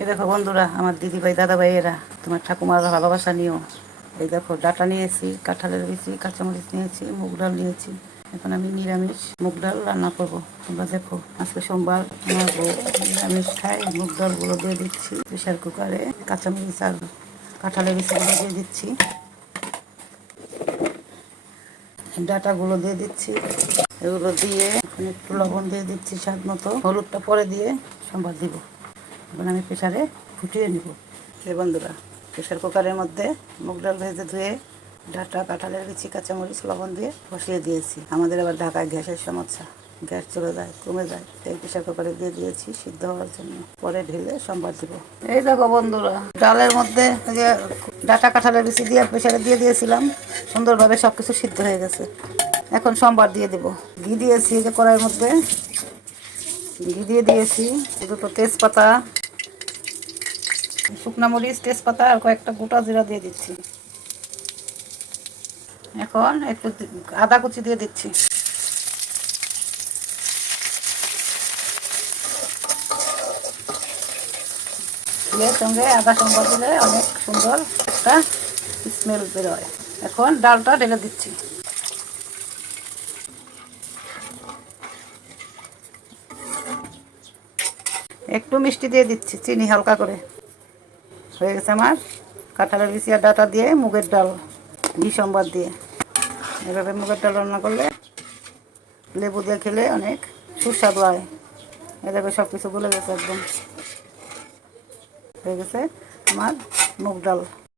এই দেখো বন্ধুরা, আমার দিদিভাই দাদাভাইয়েরা, তোমার ঠাকুমার ভালোবাসা নিও। এই দেখো ডাটা নিয়েছি, কাঁঠালের বিচি, কাঁচামরিচ নিয়েছি, মুগ ডাল নিয়েছি। এখন আমি নিরামিষ মুগ ডাল রান্না করবো। তোমরা দেখো, আজকে সোমবার, আমার বউ নিরামিষ খায়। মুগ ডালগুলো দিয়ে দিচ্ছি প্রেশার কুকারে। কাঁচামরিচ আর কাঁঠালের বিচিগুলো দিয়ে দিচ্ছি। ডাটাগুলো দিয়ে দিচ্ছি। এগুলো দিয়ে এখন একটু লবণ দিয়ে দিচ্ছি স্বাদ মতো। হলুদটা পরে দিয়ে সম্বার দিব। এখন আমি প্রেশারে ফুটিয়ে নিব। এই বন্ধুরা, প্রেশার কুকারের মধ্যে মুগ ডাল ভেজে ধুয়ে ডাঁটা, কাঁঠালের বিচি, কাঁচামরিচ, লবণ দিয়ে বসিয়ে দিয়েছি। আমাদের আবার ঢাকায় গ্যাসের সমস্যা, গ্যাস চলে যায়, কমে যায়, তাই প্রেশার কুকারে দিয়ে দিয়েছি সিদ্ধ হওয়ার জন্য। পরে ঢেলে সম্বার দিব। এই দেখো বন্ধুরা, ডালের মধ্যে যে ডাঁটা, কাঁঠালের বিচি দিয়ে প্রেশারে দিয়ে দিয়েছিলাম, সুন্দরভাবে সব কিছু সিদ্ধ হয়ে গেছে। এখন সম্বার দিয়ে দেব। ঘি দিয়েছি যে কড়াইয়ের মধ্যে, ঘি দিয়ে দিয়েছি। দুটো তেজপাতা, শুকনো মরিচ, তেজপাতা আর কয়েকটা গোটা জিরা দিয়ে দিচ্ছি। এখন একটু আদা কুচি দিয়ে দিচ্ছি। এর সঙ্গে আদা সম্বার দিলে অনেক সুন্দর একটা স্মেল বেরোয়। এখন ডালটা ঢেলে দিচ্ছি। একটু মিষ্টি দিয়ে দিচ্ছি, চিনি হালকা করে। হয়ে গেছে আমার কাঁঠালের বিচি আর ডাঁটা দিয়ে মুগের ডাল, ঘি সম্বার দিয়ে। এভাবে মুগের ডাল রান্না করলে, লেবু দিয়ে খেলে অনেক সুস্বাদু হয়। এভাবে সব কিছু গলে গেছে একদম। হয়ে গেছে আমার মুগ ডাল।